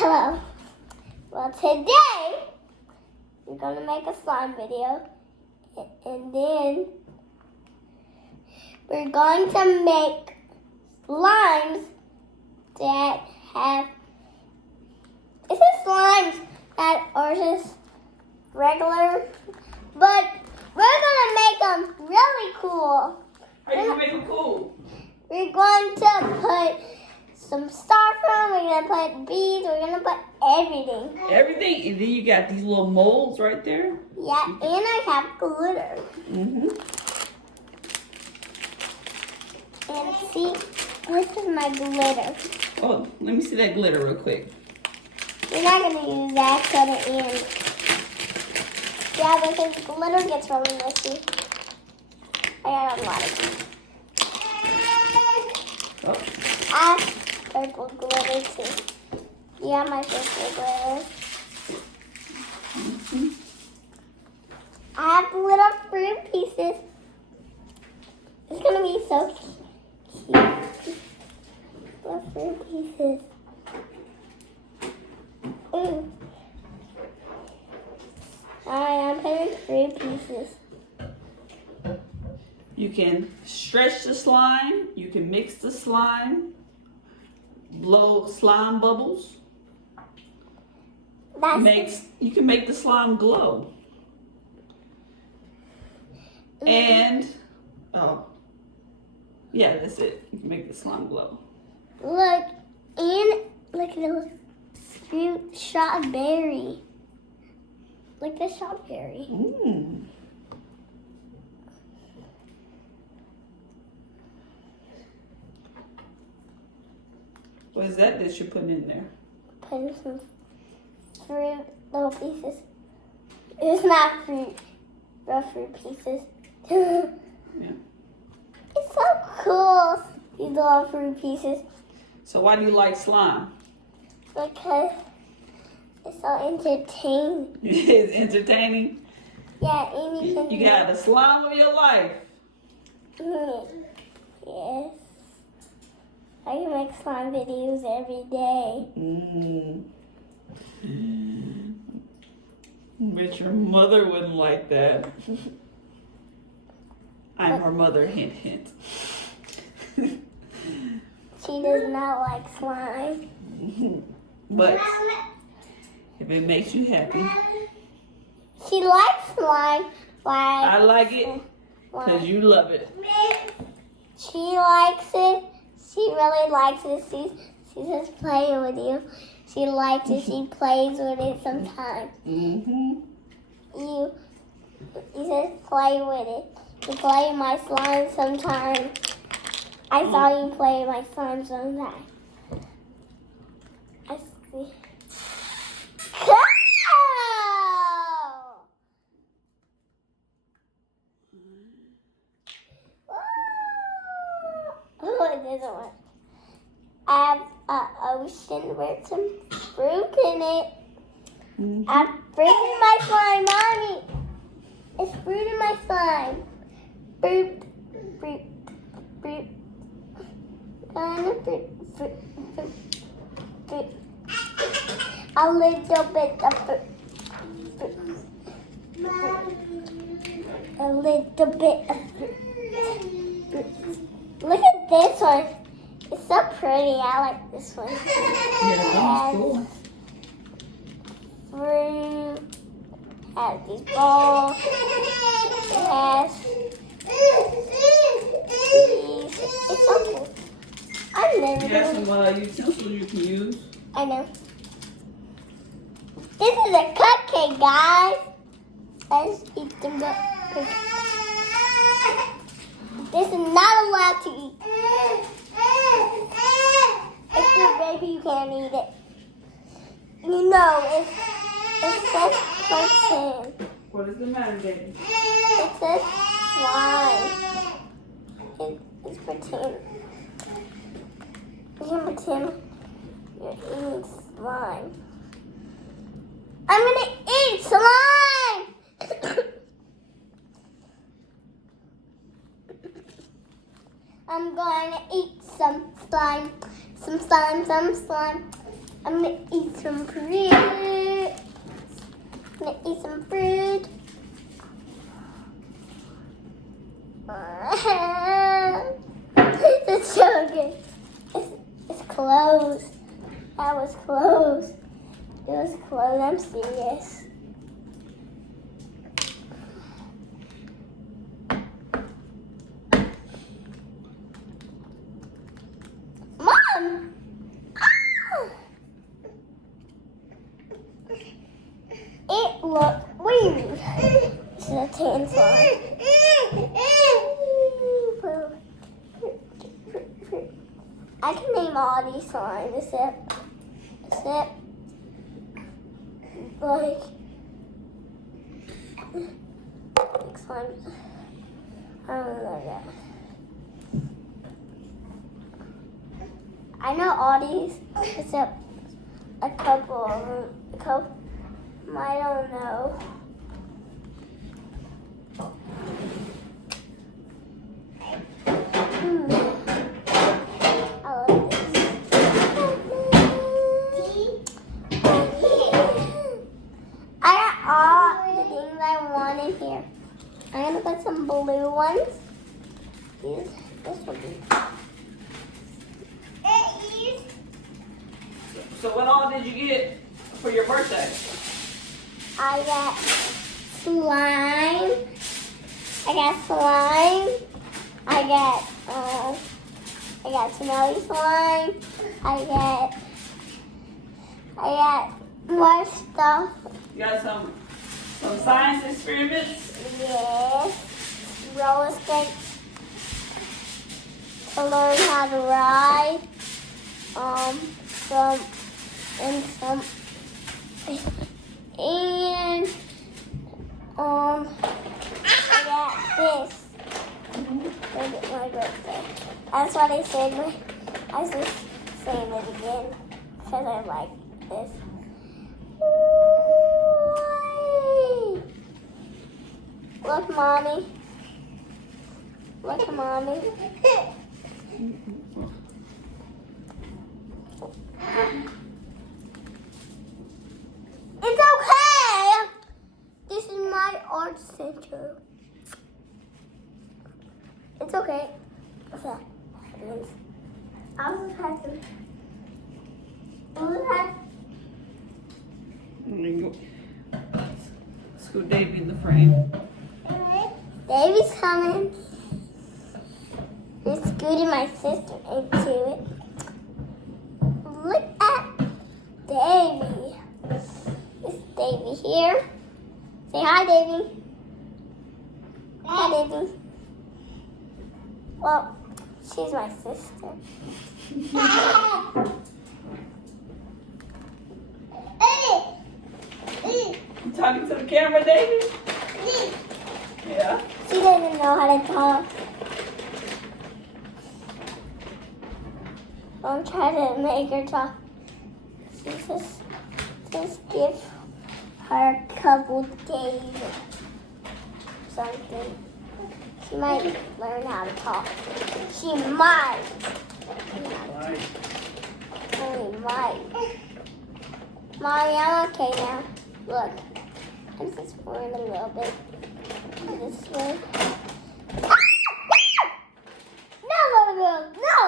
Hello. Well, today we're gonna make a slime video, and then we're going to make slimes that have. Is it slimes that are just regular? But we're gonna make them really cool. How you gonna make them cool? We're going to put some styrofoam, we're going to put beads, we're going to put everything. Everything, and then you got these little molds right there. Yeah, and I have glitter. And see, this is my glitter. Oh, let me see that glitter real quick. We're not going to use that till the end. Yeah, because glitter gets really messy. I got a lot of it. Oh. I have purple glitter too. Yeah, my purple glitter. I have little fruit pieces. It's gonna be so cute. Little fruit pieces. Ooh. I'm putting fruit pieces. You can stretch the slime. You can mix the slime. Blow slime bubbles. You can make the slime glow. And yeah, that's it. You can make the slime glow. Look, and look at the fruit strawberry. Like the strawberry. Mmm. What is that you're putting in there? Putting some fruit, little pieces. It's not fruit, real fruit pieces. Yeah. It's so cool, these little fruit pieces. So why do you like slime? Because it's so entertaining. It's entertaining. Yeah, and you can. You got the slime of your life. Yes. I can make slime videos every day. But your mother wouldn't like that. I'm her mother, hint, hint. She does not like slime. But if it makes you happy. She likes slime. I like it because you love it. She likes it. She really likes it. She's just playing with you. She likes it. She plays with it sometimes. You just play with it. You play with my slime sometimes. I saw you play with my slime sometimes. I see. Oh, it doesn't work. I have an ocean with some fruit in it. I have fruit in my slime, Mommy. It's fruit in my slime. Fruit, fruit, fruit. Kind of fruit, fruit, fruit, fruit. A little bit of fruit. A little bit of fruit. Look at this one. It's so pretty. I like this one. Yeah, that's cool. Fruit. Has these balls. It has these. It's so cool. I've never You got done some utensils you can use. I know. This is a cupcake, guys. Let's eat them cookies. This is not allowed to eat. If you're a baby, you can't eat it. You know, it says pretend. What is the matter, baby? It says slime. It's pretend. You can pretend you're eating slime. I'm gonna eat slime! I'm going to eat some slime. Some slime, some slime. I'm gonna eat some fruit. I'm gonna eat some fruit. It's so good. It's close. That was close. It was close. I'm serious. Mom! Ah! It looked weird. This is a tan slime. I can name all these slimes except like slime. I don't know that. I know all these except a couple of them. I don't know. I love this. I got all the things I want in here. I'm gonna put some blue ones. This will be. So what all did you get for your birthday? I got slime. I got smelly slime. I got more stuff. You got some science experiments? Yes. Roller skates to learn how to ride. And I got this. For my birthday. That's what I said. I was just saying it again because I like this. Ooh, look, mommy. Look, mommy. It's okay. This is my art center. It's okay. What's that? I'll just have to. Scoot Davy in the frame. Davy's coming. He's scooting my sister into it. Look at Davy. Is Davy here? Say hi, Davy. Hi, Davy. Well, she's my sister. You talking to the camera, Davy? Yeah. She doesn't know how to talk. Don't try to make her talk. She just give her a couple days or something. She might learn how to talk. She might. Only might. Mommy, I'm okay now. Look, I'm just pouring a little bit this way. Ah! No, no, no!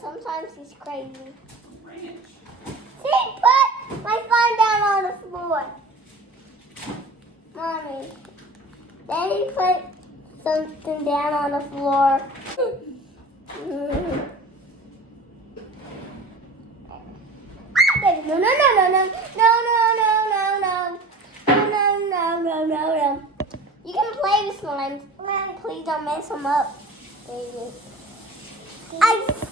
Sometimes he's crazy. See, put my slime down on the floor. Mommy, Daddy put something down on the floor. No, no, no, no, no, no, no, no, no, no, no, no, no, no. You can play with slimes. Please don't mess them up, baby. I'm just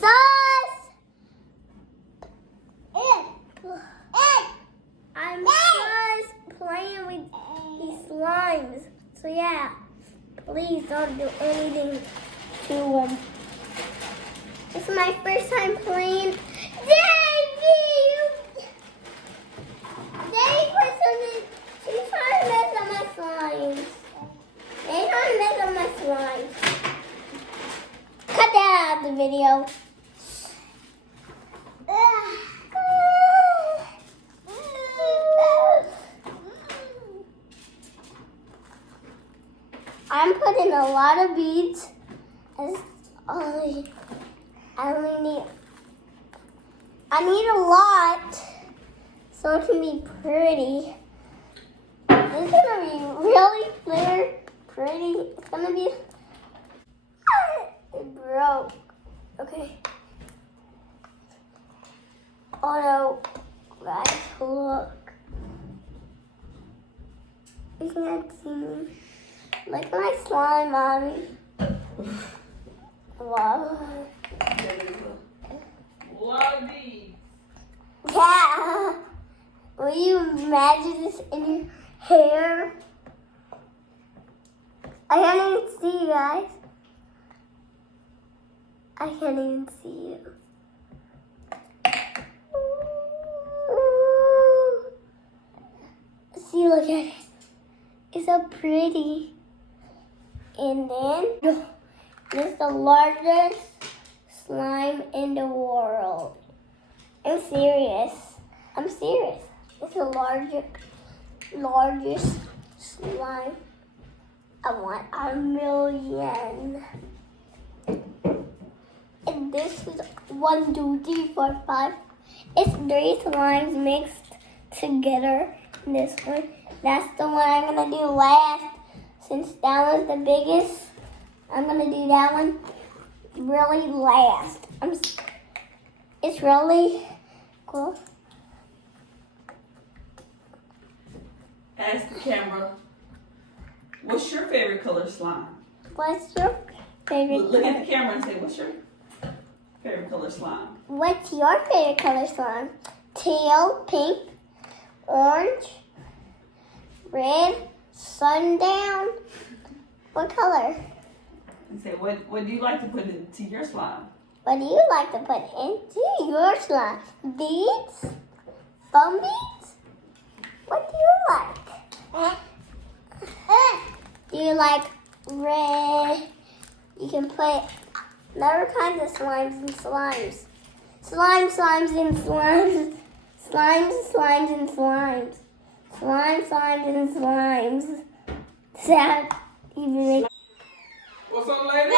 playing with these slimes. So yeah, please don't do anything to them. This is my first time playing. Daddy put something. She's trying to mess up my slimes. They're trying to mess up my slimes. Cut that out of the video. a lot of beads. I need a lot so it can be pretty. It's gonna be really clear, pretty. It's gonna be. It broke. Okay. Oh no, guys, look. You can't see me. Look at my slime, Mommy. Wow. A lot of beads. Yeah. Will you imagine this in your hair? I can't even see you guys. I can't even see you. See, look at it. It's so pretty. And then, it's the largest slime in the world. I'm serious. I'm serious. It's the largest slime. I want a million. And this is 1, 2, 3, 4, 5. It's 3 slimes mixed together. And this one. That's the one I'm gonna do last. Since that one's the biggest, I'm gonna do that one really last. It's really cool. Ask the camera, what's your favorite color slime? What's your favorite Look color? at the camera and say, what's your favorite color slime? What's your favorite color slime? Teal, pink, orange, red, sundown. What color? And say, what do you like to put into your slime? What do you like to put into your slime? Beads? Foam beads? What do you like? Do you like red? You can put other kinds of slimes and slimes. Slimes and slimes. Slimes and slimes. Slimes and slimes. Does that even make What's up, ladies?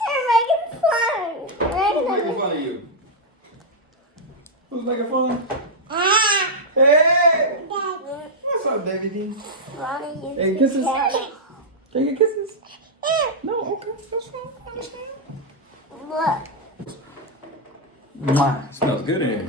They're making fun. Who's making fun of you? Who's making fun? Hey! What's up, Davy D? Ronnie, Hey, kisses. Can you get kisses? No, okay, that's fine. I understand. Look. Mwah. Smells good in here.